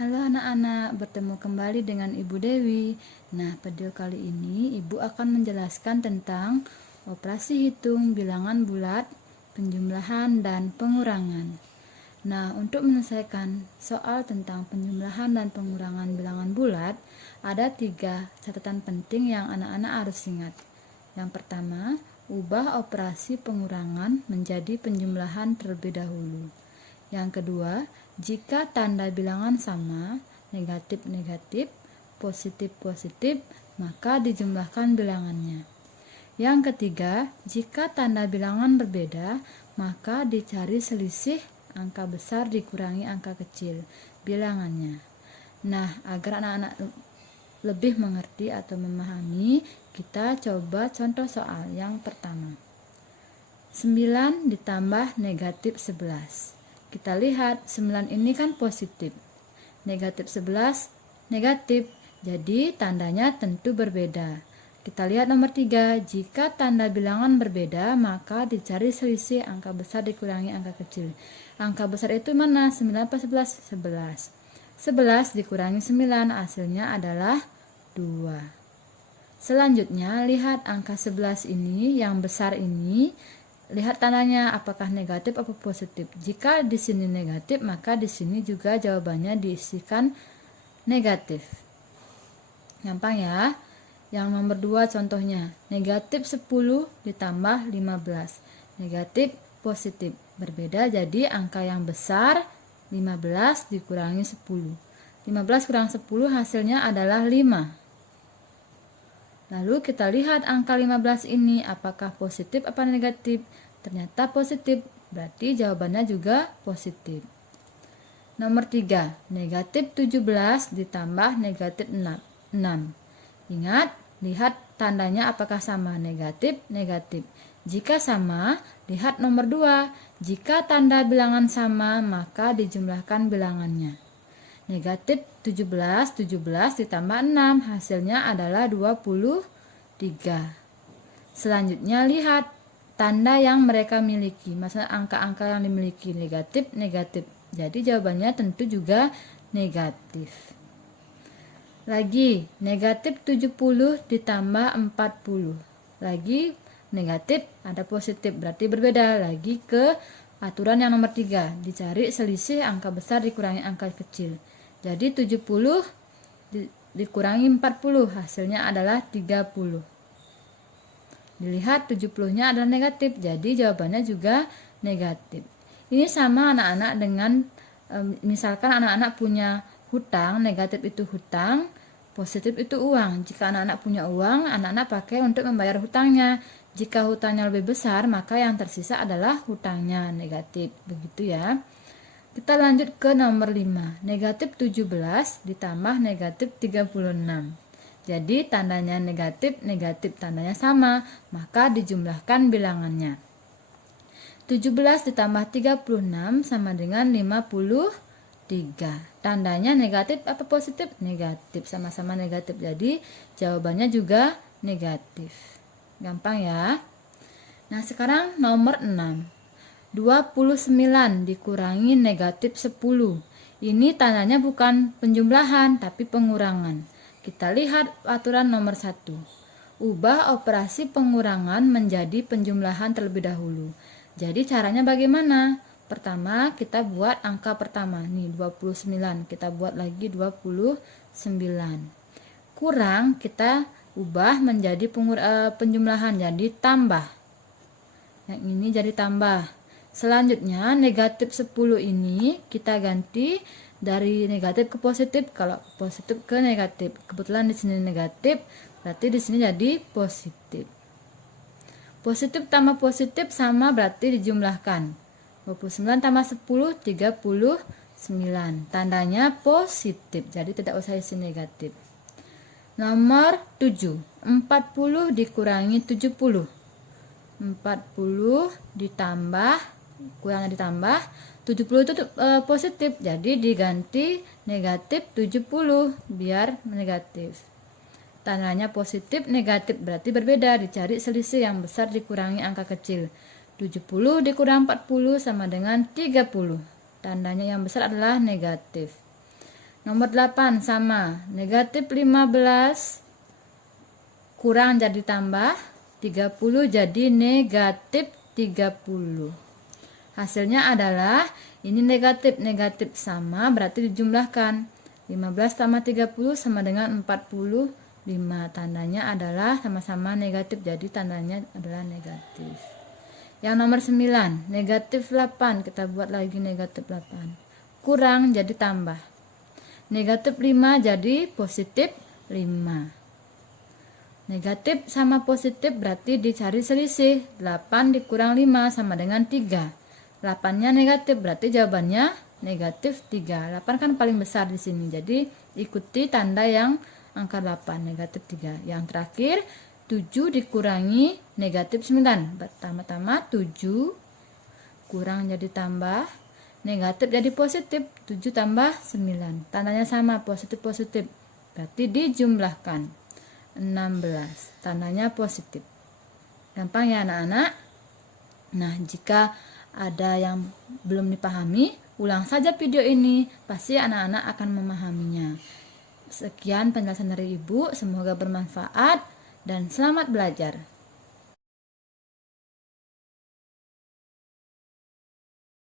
Halo anak-anak, bertemu kembali dengan Ibu Dewi. Nah, video kali ini Ibu akan menjelaskan tentang operasi hitung bilangan bulat, penjumlahan, dan pengurangan. Nah, untuk menyelesaikan soal tentang penjumlahan dan pengurangan bilangan bulat, ada 3 catatan penting yang anak-anak harus ingat. Yang pertama, ubah operasi pengurangan menjadi penjumlahan terlebih dahulu. Yang kedua, jika tanda bilangan sama, negatif-negatif, positif-positif, maka dijumlahkan bilangannya. Yang ketiga, jika tanda bilangan berbeda, maka dicari selisih angka besar dikurangi angka kecil, bilangannya. Nah, agar anak-anak lebih mengerti atau memahami, kita coba contoh soal yang pertama. 9 ditambah negatif 11. Kita lihat 9 ini kan positif, negatif 11 negatif, jadi tandanya tentu berbeda. Kita lihat nomor 3, jika tanda bilangan berbeda maka dicari selisih angka besar dikurangi angka kecil. Angka besar itu mana? 9 apa 11? 11. 11 dikurangi 9 hasilnya adalah 2. Selanjutnya lihat angka 11 ini, yang besar ini, lihat tandanya apakah negatif atau positif. Jika di sini negatif, maka di sini juga jawabannya diisikan negatif. Gampang ya. Yang nomor 2 contohnya, negatif 10 ditambah 15. Negatif positif. Berbeda, jadi angka yang besar 15 dikurangi 10. 15 kurang 10 hasilnya adalah 5. Lalu kita lihat angka 15 ini apakah positif apa negatif. Ternyata positif, berarti jawabannya juga positif. Nomor 3, negatif 17 ditambah negatif 6. Ingat, lihat tandanya apakah sama, negatif, negatif. Jika sama, lihat nomor 2. Jika tanda bilangan sama, maka dijumlahkan bilangannya. Negatif 17 ditambah 6 hasilnya adalah 23. Selanjutnya lihat tanda yang mereka miliki, maksudnya angka-angka yang dimiliki, negatif, negatif. Jadi jawabannya tentu juga negatif. Lagi negatif 70 ditambah 40. Lagi negatif, ada positif, berarti berbeda. Lagi ke aturan yang nomor 3, dicari selisih angka besar dikurangi angka kecil. Jadi 70 dikurangi 40 hasilnya adalah 30. Dilihat 70-nya adalah negatif, jadi jawabannya juga negatif. Ini sama anak-anak dengan misalkan anak-anak punya hutang, negatif itu hutang, positif itu uang. Jika anak-anak punya uang, anak-anak pakai untuk membayar hutangnya. Jika hutangnya lebih besar, maka yang tersisa adalah hutangnya, negatif. Begitu ya. Kita lanjut ke nomor 5, negatif 17 ditambah negatif 36. Jadi tandanya negatif, negatif tandanya sama, maka dijumlahkan bilangannya. 17 ditambah 36 sama dengan 53. Tandanya negatif apa positif? Negatif, sama-sama negatif. Jadi jawabannya juga negatif. Gampang ya. Nah, sekarang nomor 6. 29 dikurangi negatif 10. Ini tandanya bukan penjumlahan tapi pengurangan. Kita lihat aturan nomor 1. Ubah operasi pengurangan menjadi penjumlahan terlebih dahulu. Jadi caranya bagaimana? Pertama kita buat angka pertama. Nih 29. Kita buat lagi 29. Kurang kita ubah menjadi penjumlahan, jadi tambah. Yang ini jadi tambah. Selanjutnya negatif 10 ini kita ganti dari negatif ke positif. Kalau positif ke negatif, kebetulan di sini negatif, berarti di sini jadi positif. Positif tambah positif sama berarti dijumlahkan. 29 tambah 10 39. Tandanya positif, jadi tidak usah isi negatif. Nomor 7, 40 dikurangi 70. 40 ditambah kurangnya ditambah 70 itu positif, jadi diganti negatif 70 biar negatif. Tandanya positif, negatif berarti berbeda, dicari selisih yang besar dikurangi angka kecil. 70 dikurang 40 sama dengan 30. Tandanya yang besar adalah negatif. Nomor 8 sama, negatif 15 kurang jadi tambah 30 jadi negatif 30. Hasilnya adalah ini negatif sama berarti dijumlahkan. 15 tambah 30 sama dengan 45. Tandanya adalah sama-sama negatif, jadi tandanya adalah negatif. Yang nomor 9, negatif 8, kita buat lagi negatif 8. Kurang jadi tambah. Negatif 5 jadi positif 5. Negatif sama positif berarti dicari selisih. 8 dikurang 5 sama dengan 3. 8-nya negatif berarti jawabannya negatif 3. 8 kan paling besar di sini. Jadi ikuti tanda yang angka 8, negatif 3. Yang terakhir 7 dikurangi negatif 9. Pertama-tama 7 kurang jadi tambah, negatif jadi positif, 7 tambah 9. Tandanya sama, positif-positif. Berarti dijumlahkan. 16. Tandanya positif. Gampang ya anak-anak? Nah, jika ada yang belum dipahami, ulang saja video ini. Pasti anak-anak akan memahaminya. Sekian penjelasan dari Ibu, semoga bermanfaat dan selamat belajar.